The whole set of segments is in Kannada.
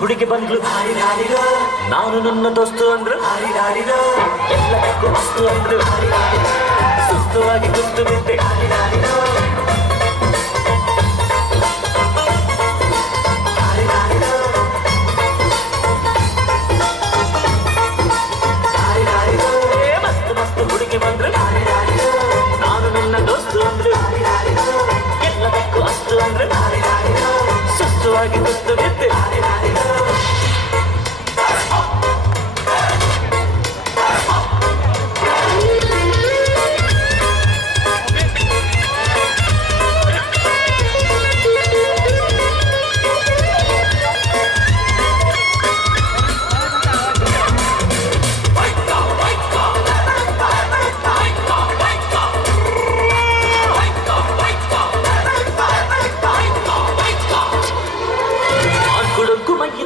ಹುಡುಗಿ ಬಂದ್ಲು, ನಾನು ನನ್ನ ದೋಸ್ತು ಅಂದ್ರು, ಎಲ್ಲದಕ್ಕೂ ಅಸ್ತು ಅಂದ್ರು, ಸುಸ್ತುವಾಗಿ ಕುಂತು ಬಿದ್ದೆ. ಮಸ್ತ್ ಮಸ್ತ್ ಹುಡುಗಿ ಬಂದ್ರು, ನಾನು ನನ್ನ ದೋಸ್ತು ಅಂದ್ರು, ಎಲ್ಲದಕ್ಕೂ ಅಸ್ತು ಅಂದ್ರು, ಸುಸ್ತುವಾಗಿ ಕುಂತು ಬಿದ್ದೆ.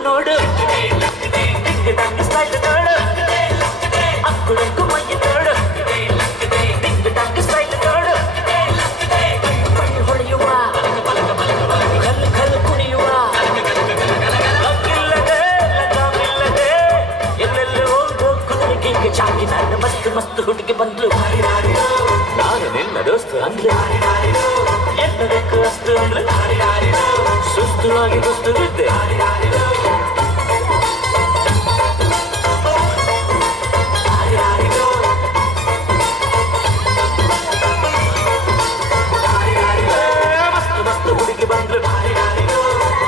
ನೋಡು ಡಿಂಗ್ ಸ್ಟೈಲ್ ನೋಡು, ಅಕ್ಕುಳಂಕು ಮೈ ನೋಡು, ಡಿಂಗ್ ಸ್ಟೈಲ್ ನೋಡು, ಕಣ್ಣು ಹೊಳೆಯುವ, ಕಲ್ಲು ಕಲ್ಲು ಕುಣಿಯುವ, ಲಗ್ಗಿಲ್ಲದೆ ಲಗಾಮಿಲ್ಲದೆ ಎಲ್ಲೆಲ್ಲೋ ಹೋಗಿ ಚಾಕಿ. ನನ್ನ ಮಸ್ತ್ ಮಸ್ತ್ ಹುಡುಗಿ ಬಂದ್ಲು, ನಾನು ನಿನ್ನ ದೋಸ್ತು ಅಂದ್ಲು, ಎಲ್ಲದಕ್ಕೂ ಅಸ್ತು ಅಂದ್ಲು, ಸುಸ್ತುವಾಗಿ ಕುಸ್ತು ಬಿದ್ದೆ.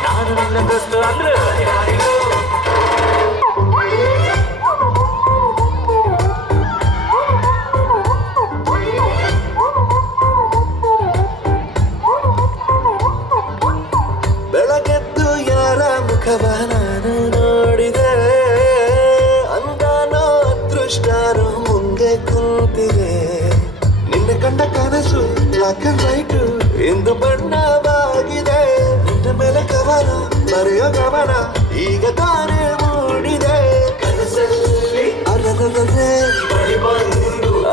ನಾನು ನನ್ನ ದೋಸ್ತು ಅಂದ್ರು, ಬೆಳಗೆದ್ದು ಯಾರ ಮುಖವ ನಾನು ನೋಡಿದೆ, ಅಂದಾನೋ ಅದೃಷ್ಟನೋ ಮುಂದೆ ಕೂತಿದೆ. ನಿನ್ನ ಕಂಡ ಕನಸು ಬ್ಲಾಕ್ ಅಂಡ್ ವೈಟ್ ಇಂದು ಬಣ್ಣವಾಗಿದೆ. ನಿನ್ನ ಮೇಲೆ ಕವನ ಬರೆಯೋ ಗಮನ ಈಗ ತಾನೇ ಮೂಡಿದೆ. ಕನಸಲ್ಲಿ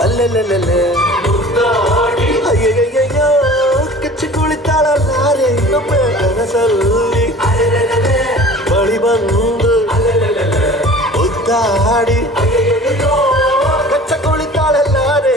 ಅಲ್ಲಲ್ಲೇ ಅಲ್ಲಲ್ಲೇ ಅಯ್ಯಯ್ಯಯ್ಯೋ ಕಚ್ಚಿ ಕುಳಿತಾಳಲ್ಲಾರೆ ನಮ್ಮ ಕನಸಲ್ಲಿ ಬಳಿ ಬಂದು ಉದ್ದಾಡಿ ಕಚ್ಚ ಕುಳಿತಾಳಲ್ಲಾರೆ.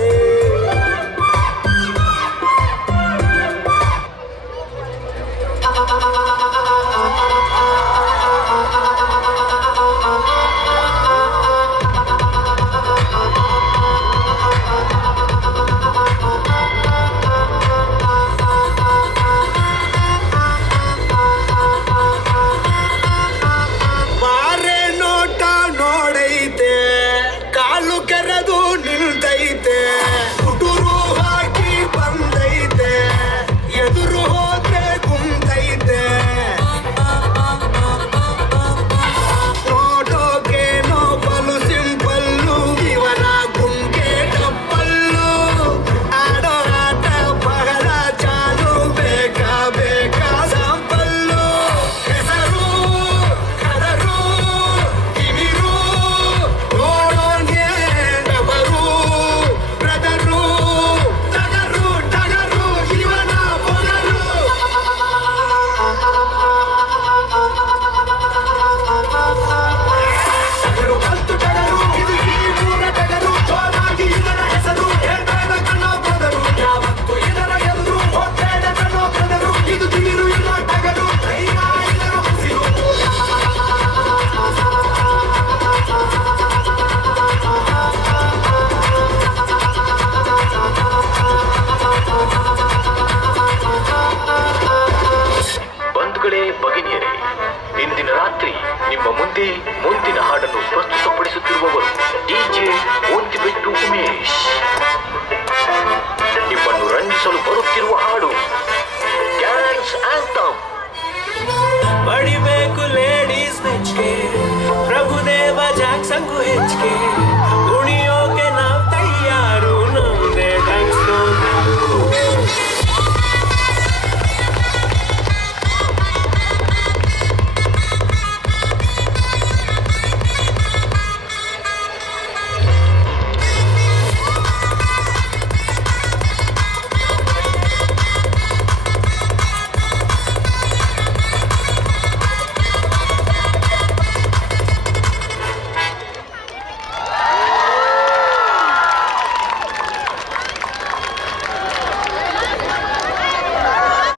ಭಗಿನಿಯರೇ, ಇಂದಿನ ರಾತ್ರಿ ನಿಮ್ಮ ಮುಂದೆ ಮುಂದಿನ ಹಾಡನ್ನು ಪ್ರಸ್ತುತಪಡಿಸುತ್ತಿರುವವರು ಡಿಜೆ ಓಂತಿಬೆಟ್ಟು ಉಮೇಶ್. ನಿಮ್ಮನ್ನು ರಂಜಿಸಲು ಬರುತ್ತಿರುವ